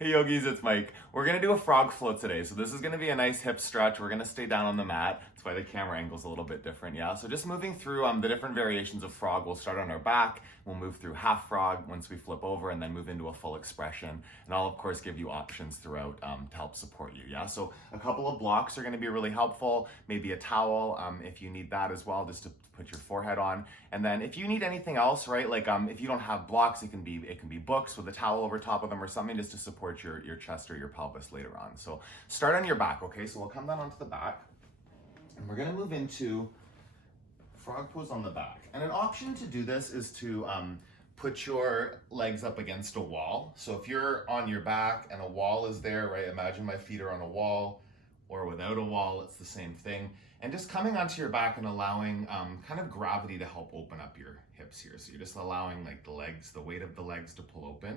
Hey yogis, it's Mike. We're gonna do a frog float today. So this is gonna be a nice hip stretch. We're gonna stay down on the mat. That's why the camera angle's a little bit different, yeah? So just moving through the different variations of frog. We'll start on our back. We'll move through half frog once we flip over and then move into a full expression. And I'll of course give you options throughout to help support you, yeah? So a couple of blocks are gonna be really helpful. Maybe a towel if you need that as well, just to put your forehead on. And then if you need anything else, right? Like if you don't have blocks, it can be books with a towel over top of them or something just to support your chest or your pelvis later on. So start on your back, okay? So we'll come down onto the back and we're gonna move into frog pose on the back. And an option to do this is to put your legs up against a wall. So if you're on your back and a wall is there, right? Imagine my feet are on a wall, or without a wall, it's the same thing. And just coming onto your back and allowing kind of gravity to help open up your hips here. So you're just allowing like the weight of the legs to pull open.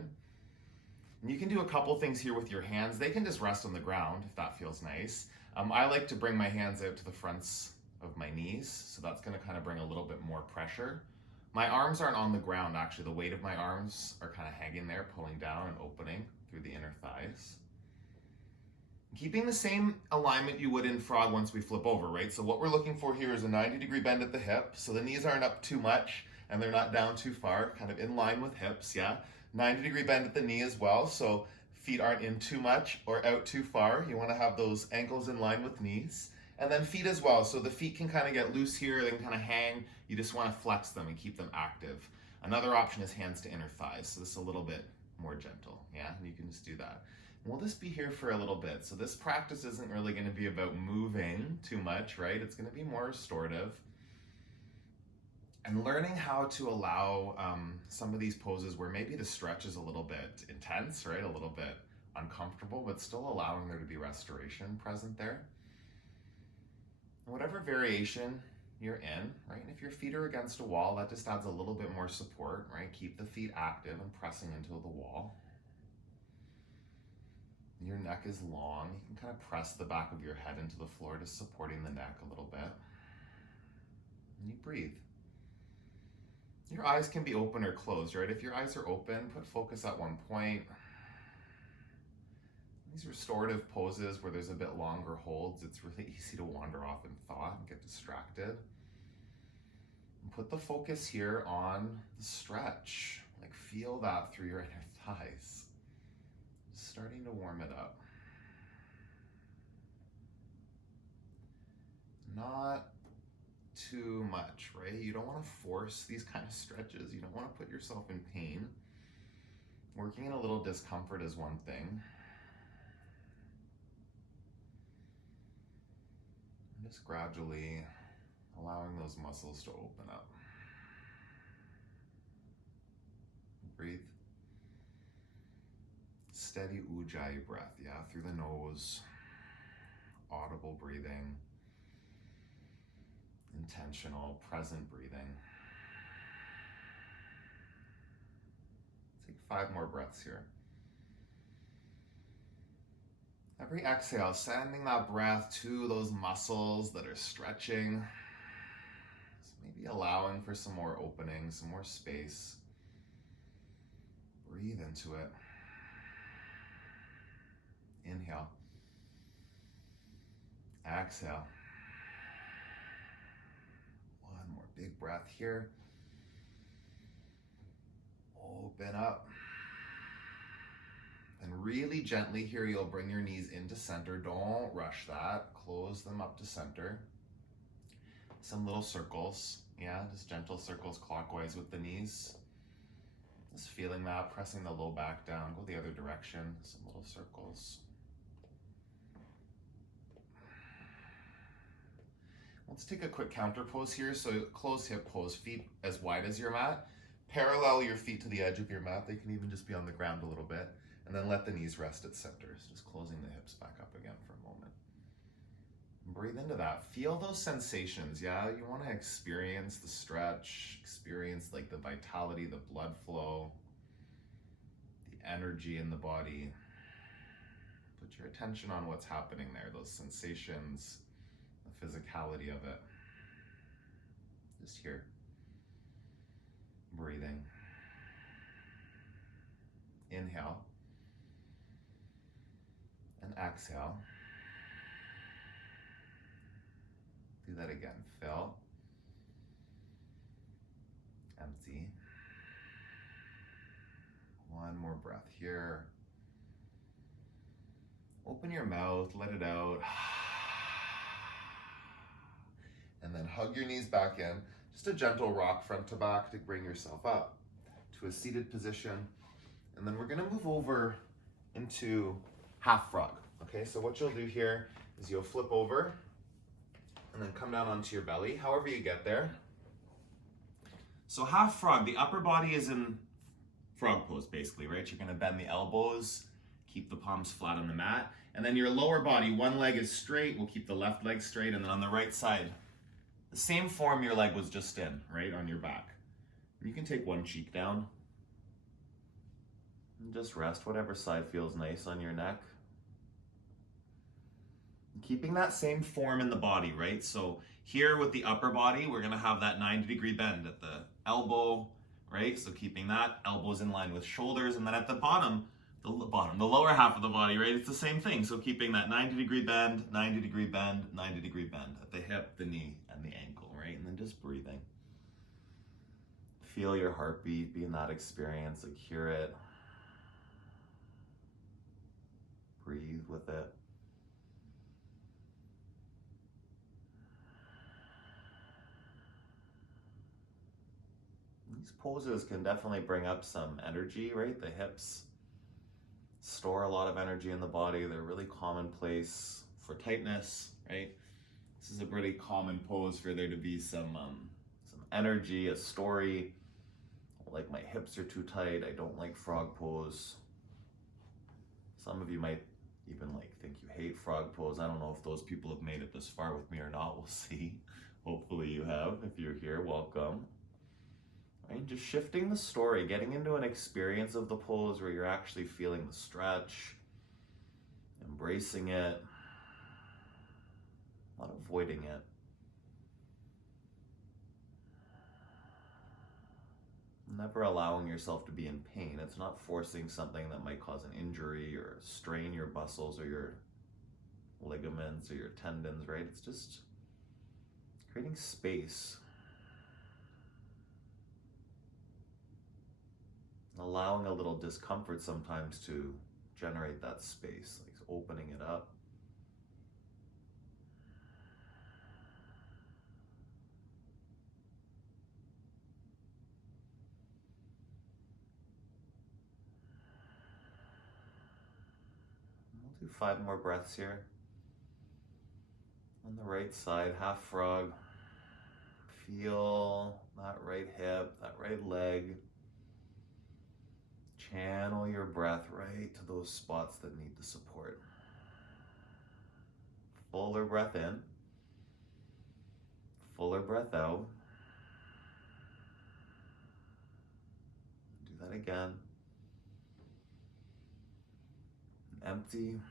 And you can do a couple things here with your hands. They can just rest on the ground if that feels nice. I like to bring my hands out to the fronts of my knees. So that's gonna kind of bring a little bit more pressure. My arms aren't on the ground, actually. The weight of my arms are kind of hanging there, pulling down and opening through the inner thighs. Keeping the same alignment you would in frog once we flip over, right? So what we're looking for here is a 90-degree bend at the hip. So the knees aren't up too much and they're not down too far, kind of in line with hips, yeah? 90-degree bend at the knee as well. So feet aren't in too much or out too far. You wanna have those ankles in line with knees. And then feet as well. So the feet can kind of get loose here, they can kind of hang. You just wanna flex them and keep them active. Another option is hands to inner thighs. So this is a little bit more gentle, yeah? And you can just do that. We'll just be here for a little bit. So this practice isn't really gonna be about moving too much, right? It's gonna be more restorative. And learning how to allow some of these poses where maybe the stretch is a little bit intense, right? A little bit uncomfortable, but still allowing there to be restoration present there. And whatever variation you're in, right? And if your feet are against a wall, that just adds a little bit more support, right? Keep the feet active and pressing into the wall. Your neck is long. You can kind of press the back of your head into the floor, just supporting the neck a little bit. And you breathe. Your eyes can be open or closed, right? If your eyes are open, put focus at one point. These restorative poses where there's a bit longer holds, it's really easy to wander off in thought and get distracted. And put the focus here on the stretch. Like feel that through your inner thighs. Starting to warm it up. Not too much, right? You don't want to force these kind of stretches. You don't want to put yourself in pain. Working in a little discomfort is one thing. And just gradually allowing those muscles to open up. Breathe. Steady ujjayi breath, yeah, through the nose, audible breathing, intentional, present breathing. Take 5 more breaths here. Every exhale, sending that breath to those muscles that are stretching. So maybe allowing for some more opening, some more space. Breathe into it. Inhale. Exhale. One more big breath here. Open up. And really gently here, you'll bring your knees into center. Don't rush that. Close them up to center. Some little circles. Yeah, just gentle circles clockwise with the knees. Just feeling that, pressing the low back down. Go the other direction. Some little circles. Let's take a quick counter pose here. So closed hip pose, feet as wide as your mat. Parallel your feet to the edge of your mat. They can even just be on the ground a little bit. And then let the knees rest at center. So just closing the hips back up again for a moment. Breathe into that. Feel those sensations, yeah? You want to experience the stretch, experience like the vitality, the blood flow, the energy in the body. Put your attention on what's happening there, those sensations, the physicality of it. Just here. Breathing. Inhale. exhale. Do that again. Fill. Empty. One more breath here. Open your mouth, let it out. And then hug your knees back in. Just a gentle rock front to back to bring yourself up to a seated position. And then we're gonna move over into half frog. Okay, so what you'll do here is you'll flip over and then come down onto your belly, however you get there. So half frog, the upper body is in frog pose basically, right? You're gonna bend the elbows, keep the palms flat on the mat, and then your lower body, one leg is straight, we'll keep the left leg straight, and then on the right side, the same form your leg was just in, right, on your back. You can take one cheek down, and just rest whatever side feels nice on your neck. Keeping that same form in the body, right? So here with the upper body, we're gonna have that 90-degree bend at the elbow, right? So keeping that, elbows in line with shoulders, and then at the bottom, the lower half of the body, right? It's the same thing. So keeping that 90-degree bend, 90-degree bend, 90-degree bend at the hip, the knee, and the ankle, right? And then just breathing. Feel your heartbeat, be in that experience, like hear it. Breathe with it. These poses can definitely bring up some energy, right? The hips store a lot of energy in the body. They're really commonplace for tightness, right? This is a pretty common pose for there to be some energy, a story. Like my hips are too tight. I don't like frog pose. Some of you might even think you hate frog pose. I don't know if those people have made it this far with me or not. We'll see. Hopefully you have. If you're here, welcome. Right? Just shifting the story, getting into an experience of the pose where you're actually feeling the stretch, embracing it, not avoiding it. Never allowing yourself to be in pain. It's not forcing something that might cause an injury or strain your muscles or your ligaments or your tendons, right? It's just creating space. Allowing a little discomfort sometimes to generate that space, like opening it up. We'll do 5 more breaths here. On the right side, half frog. Feel that right hip, that right leg. Channel your breath right to those spots that need the support. Fuller breath in. Fuller breath out. Do that again. Empty.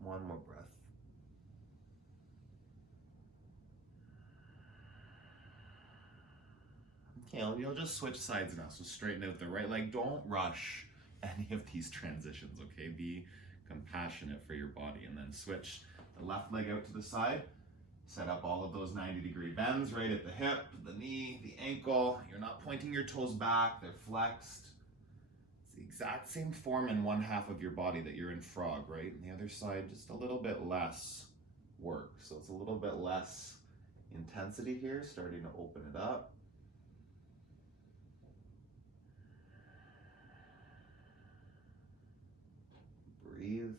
One more breath. Okay, you'll just switch sides now. So straighten out the right leg. Don't rush any of these transitions, okay? Be compassionate for your body. And then switch the left leg out to the side. Set up all of those 90-degree bends right at the hip, the knee, the ankle. You're not pointing your toes back. They're flexed. It's the exact same form in one half of your body that you're in frog, right? And the other side, just a little bit less work. So it's a little bit less intensity here, starting to open it up. Breathe.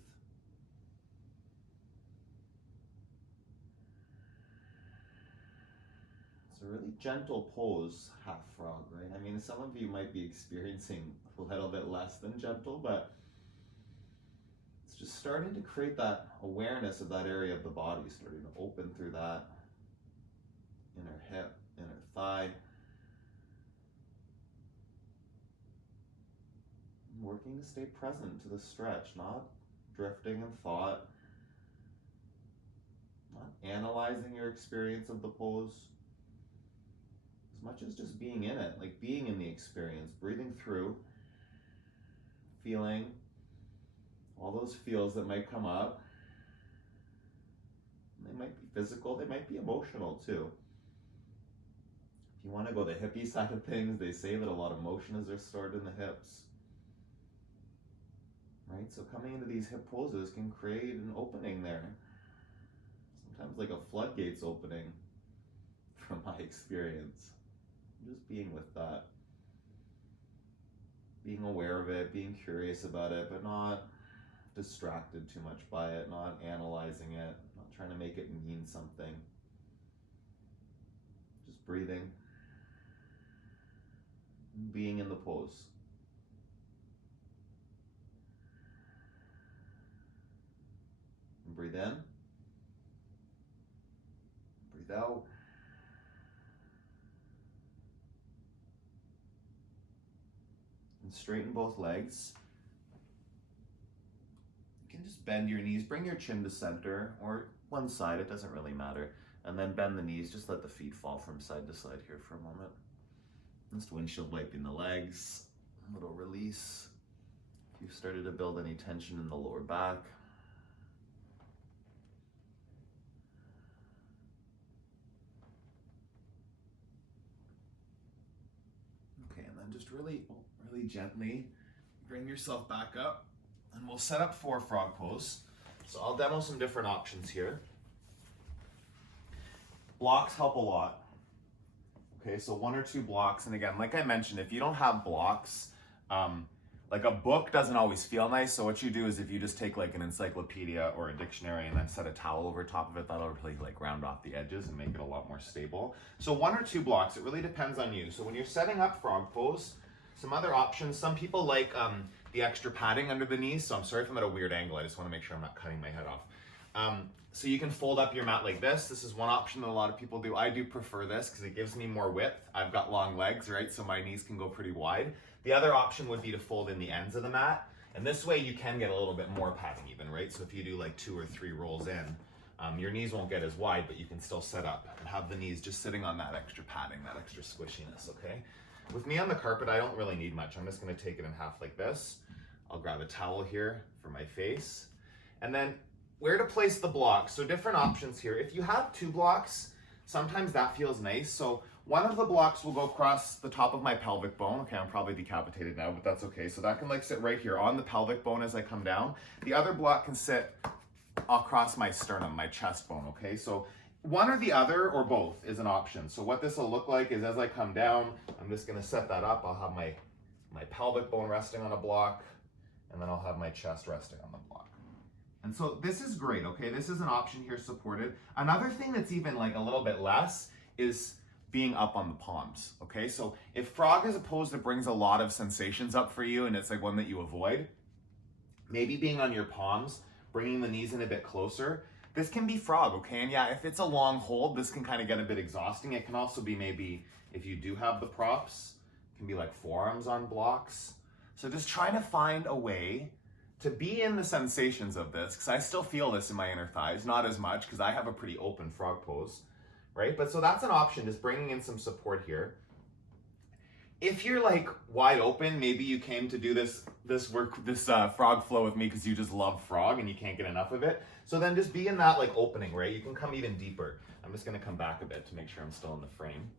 It's a really gentle pose, half frog, right? I mean, some of you might be experiencing a little bit less than gentle, but it's just starting to create that awareness of that area of the body, starting to open through that inner hip, inner thigh. Working to stay present to the stretch, not drifting in thought, not analyzing your experience of the pose, as much as just being in it, like being in the experience, breathing through, feeling, All those feels that might come up. They might be physical, they might be emotional too. If you want to go the hippie side of things, they say that a lot of emotions are stored in the hips. Right? So coming into these hip poses can create an opening there. Sometimes like a floodgates opening, from my experience. Just being with that. Being aware of it, being curious about it, but not distracted too much by it, not analyzing it, not trying to make it mean something. Just breathing. Being in the pose. And breathe in. Breathe out. And straighten both legs. You can just bend your knees, bring your chin to center, or one side, it doesn't really matter. And then bend the knees, just let the feet fall from side to side here for a moment. Just windshield wiping the legs, a little release. If you've started to build any tension in the lower back. Okay, and then just really gently bring yourself back up, and we'll set up for frog pose. So I'll demo some different options here. Blocks help a lot. Okay, so 1 or 2 blocks, and again, like I mentioned, if you don't have blocks, like a book doesn't always feel nice, so what you do is if you just take like an encyclopedia or a dictionary and then set a towel over top of it, that'll really like round off the edges and make it a lot more stable. So 1 or 2 blocks, it really depends on you. So when you're setting up frog pose, some other options, some people like the extra padding under the knees, so I'm sorry if I'm at a weird angle, I just want to make sure I'm not cutting my head off. So you can fold up your mat like this. This is one option that a lot of people do. I do prefer this because it gives me more width. I've got long legs, right? So my knees can go pretty wide. The other option would be to fold in the ends of the mat. And this way you can get a little bit more padding even, right? So if you do like 2 or 3 rolls in, your knees won't get as wide, but you can still set up and have the knees just sitting on that extra padding, that extra squishiness, okay? With me on the carpet, I don't really need much. I'm just gonna take it in half like this. I'll grab a towel here for my face. And then where to place the blocks. So different options here. If you have 2 blocks, sometimes that feels nice. So one of the blocks will go across the top of my pelvic bone. Okay, I'm probably decapitated now, but that's okay. So that can like sit right here on the pelvic bone as I come down. The other block can sit across my sternum, my chest bone, okay? So one or the other or both is an option. So what this will look like is as I come down, I'm just gonna set that up. I'll have my pelvic bone resting on a block, and then I'll have my chest resting on the block. And so this is great, okay? This is an option here supported. Another thing that's even like a little bit less is being up on the palms, okay? So if frog is a pose that brings a lot of sensations up for you and it's like one that you avoid, maybe being on your palms, bringing the knees in a bit closer, this can be frog, okay? And yeah, if it's a long hold, this can kind of get a bit exhausting. It can also be maybe, if you do have the props, it can be like forearms on blocks. So just trying to find a way to be in the sensations of this, because I still feel this in my inner thighs, not as much because I have a pretty open frog pose, right? But so that's an option, just bringing in some support here. If you're like wide open, maybe you came to do this frog flow with me because you just love frog and you can't get enough of it. So then just be in that like opening, right? You can come even deeper. I'm just gonna come back a bit to make sure I'm still in the frame,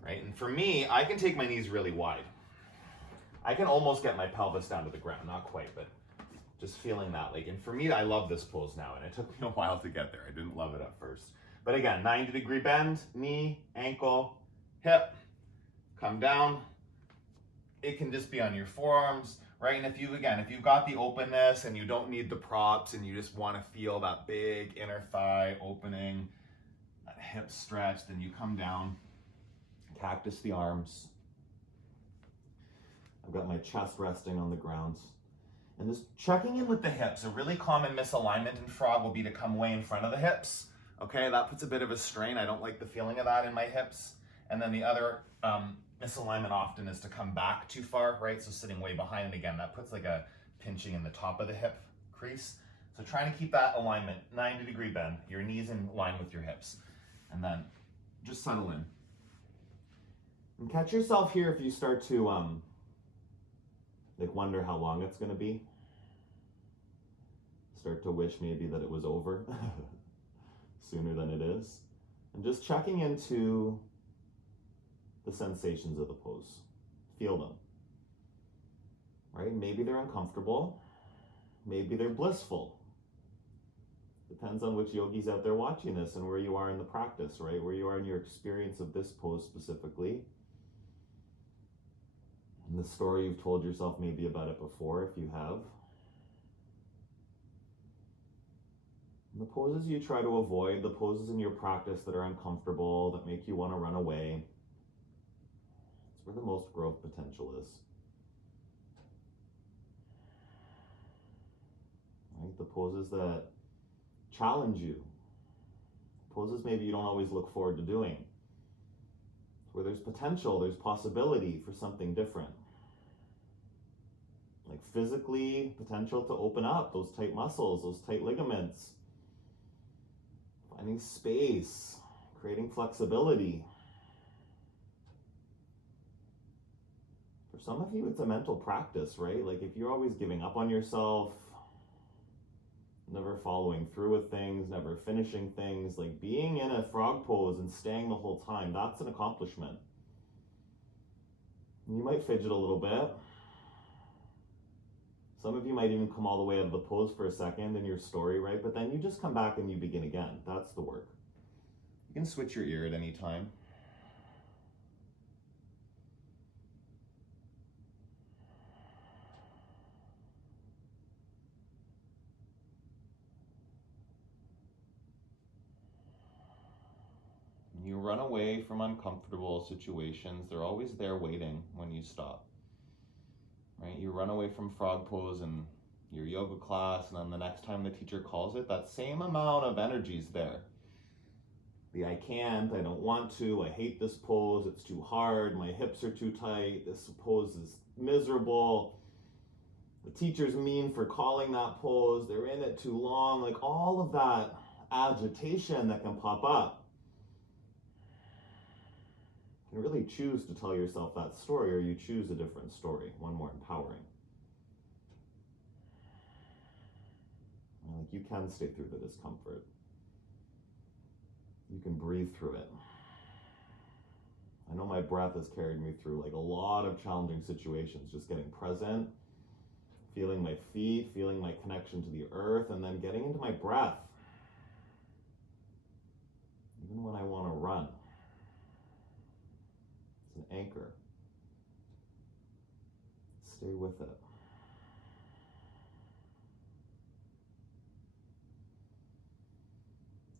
right? And for me, I can take my knees really wide. I can almost get my pelvis down to the ground, not quite, but just feeling that. Like, and for me, I love this pose now, and it took me a while to get there. I didn't love it at first. But again, 90-degree bend, knee, ankle, hip, come down. It can just be on your forearms, right? And if you've got the openness and you don't need the props and you just want to feel that big inner thigh opening, that hip stretch, then you come down, cactus the arms. I've got my chest resting on the ground. And just checking in with the hips. A really common misalignment in frog will be to come way in front of the hips. Okay, that puts a bit of a strain. I don't like the feeling of that in my hips. And then the other misalignment often is to come back too far, right? So sitting way behind, and again, that puts like a pinching in the top of the hip crease. So trying to keep that alignment, 90-degree bend, your knees in line with your hips. And then just settle in. And catch yourself here if you start to like wonder how long it's gonna be. start to wish maybe that it was over sooner than it is. And just checking into the sensations of the pose. Feel them. Right? Maybe they're uncomfortable. Maybe they're blissful. Depends on which yogis out there watching this and where you are in the practice, right? Where you are in your experience of this pose specifically. And the story you've told yourself maybe about it before, if you have. And the poses you try to avoid, the poses in your practice that are uncomfortable, that make you want to run away, it's where the most growth potential is. Right? The poses that challenge you. Poses maybe you don't always look forward to doing. Where there's potential, there's possibility for something different. Like physically, potential to open up those tight muscles, those tight ligaments. Finding space, creating flexibility. For some of you, it's a mental practice, right? Like if you're always giving up on yourself, never following through with things, never finishing things, like being in a frog pose and staying the whole time, that's an accomplishment. You might fidget a little bit. Some of you might even come all the way out of the pose for a second in your story, right? But then you just come back and you begin again. That's the work. You can switch your ear at any time. You run away from uncomfortable situations. They're always there waiting when you stop. Right? You run away from frog pose in your yoga class, and then the next time the teacher calls it, that same amount of energy is there. The I can't, I don't want to, I hate this pose, it's too hard, my hips are too tight, this pose is miserable, the teacher's mean for calling that pose, they're in it too long, like all of that agitation that can pop up. You can really choose to tell yourself that story, or you choose a different story, one more empowering. Like you can stay through the discomfort. You can breathe through it. I know my breath has carried me through like a lot of challenging situations, just getting present, feeling my feet, feeling my connection to the earth, and then getting into my breath. Even when I want to run. It's an anchor. Stay with it.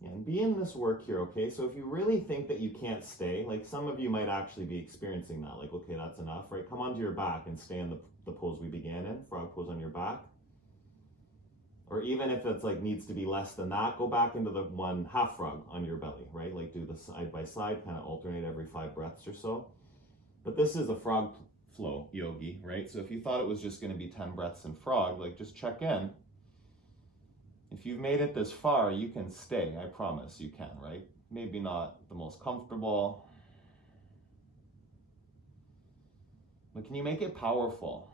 And be in this work here, okay? So if you really think that you can't stay, like some of you might actually be experiencing that, like, okay, that's enough, right? Come onto your back and stay in the pose we began in, frog pose on your back. Or even if it's like needs to be less than that, go back into the one half frog on your belly, right? Like do the side by side, kind of alternate every 5 breaths or so. But this is a frog flow yogi, right? So if you thought it was just going to be 10 breaths in frog, like just check in. If you've made it this far, you can stay. I promise you can, right? Maybe not the most comfortable, but can you make it powerful?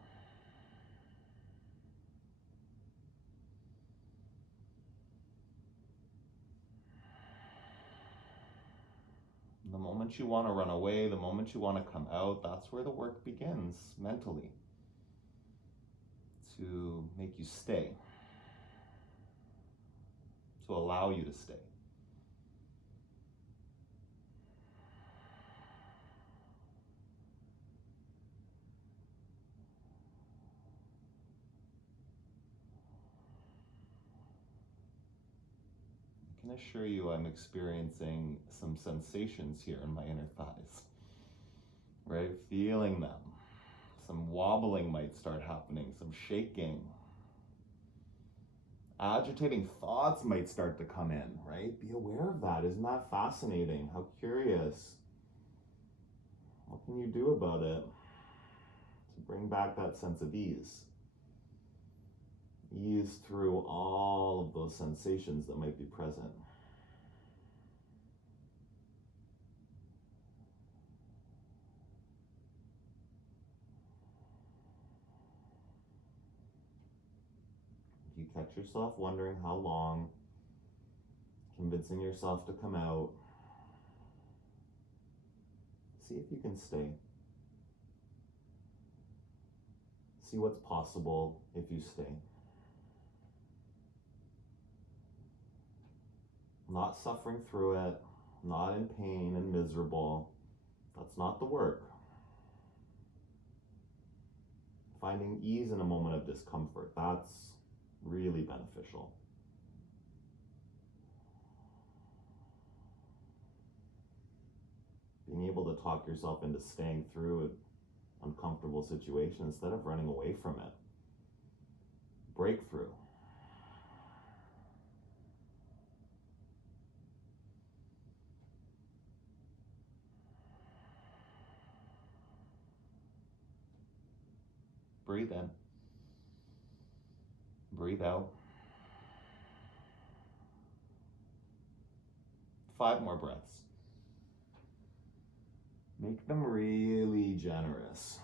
The moment you want to run away, the moment you want to come out, that's where the work begins mentally to make you stay. To allow you to stay. I can assure you I'm experiencing some sensations here in my inner thighs, right? Feeling them. Some wobbling might start happening, some shaking. Agitating thoughts might start to come in, right? Be aware of that. Isn't that fascinating? How curious. What can you do about it to bring back that sense of ease? Ease through all of those sensations that might be present. If you catch yourself wondering how long, convincing yourself to come out, see if you can stay. See what's possible if you stay. Not suffering through it, not in pain and miserable. That's not the work. Finding ease in a moment of discomfort, that's really beneficial. Being able to talk yourself into staying through an uncomfortable situation instead of running away from it. Breakthrough. Breathe in. Breathe out. 5 more breaths. Make them really generous.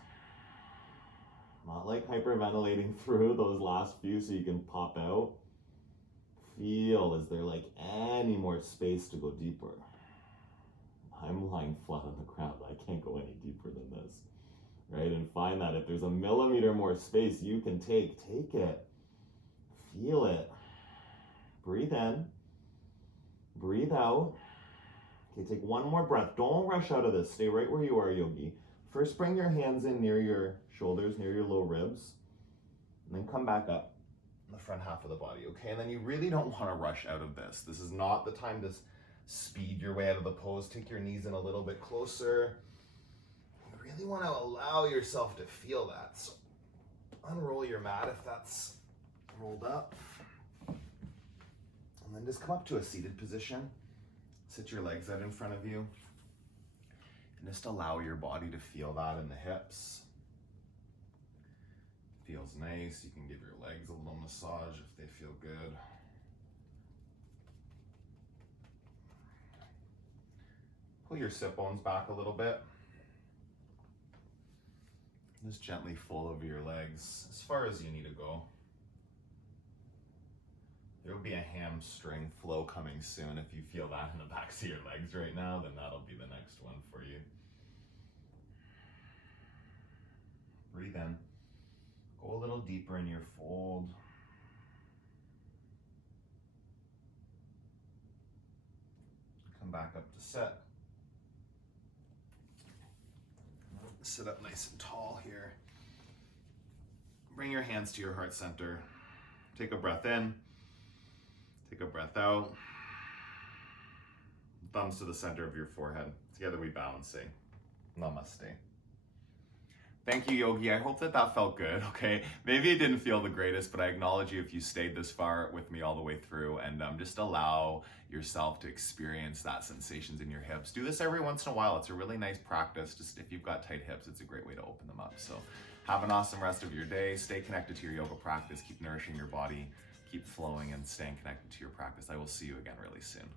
Not like hyperventilating through those last few so you can pop out. Feel, is there like any more space to go deeper? I'm lying flat on the ground. I can't go any deeper than this. Right? And find that if there's a millimeter more space you can take it. Feel it. Breathe in. Breathe out. Okay, take one more breath. Don't rush out of this. Stay right where you are, Yogi. First, bring your hands in near your shoulders, near your low ribs. And then come back up the front half of the body, okay? And then you really don't want to rush out of this. This is not the time to speed your way out of the pose. Take your knees in a little bit closer. You really want to allow yourself to feel that. So unroll your mat if that's rolled up. And then just come up to a seated position. Sit your legs out in front of you. And just allow your body to feel that in the hips. Feels nice. You can give your legs a little massage if they feel good. Pull your sit bones back a little bit. Just gently fold over your legs as far as you need to go. There will be a hamstring flow coming soon. If you feel that in the backs of your legs right now, then that'll be the next one for you. Breathe in. Go a little deeper in your fold. Come back up to sit. Sit up nice and tall here. Bring your hands to your heart center. Take a breath in. Take a breath out. Thumbs to the center of your forehead. Together we bow and say, Namaste. Thank you, Yogi. I hope that felt good, okay? Maybe it didn't feel the greatest, but I acknowledge you if you stayed this far with me all the way through, and just allow yourself to experience that sensations in your hips. Do this every once in a while. It's a really nice practice. Just if you've got tight hips, it's a great way to open them up. So have an awesome rest of your day. Stay connected to your yoga practice. Keep nourishing your body. Keep flowing and staying connected to your practice. I will see you again really soon.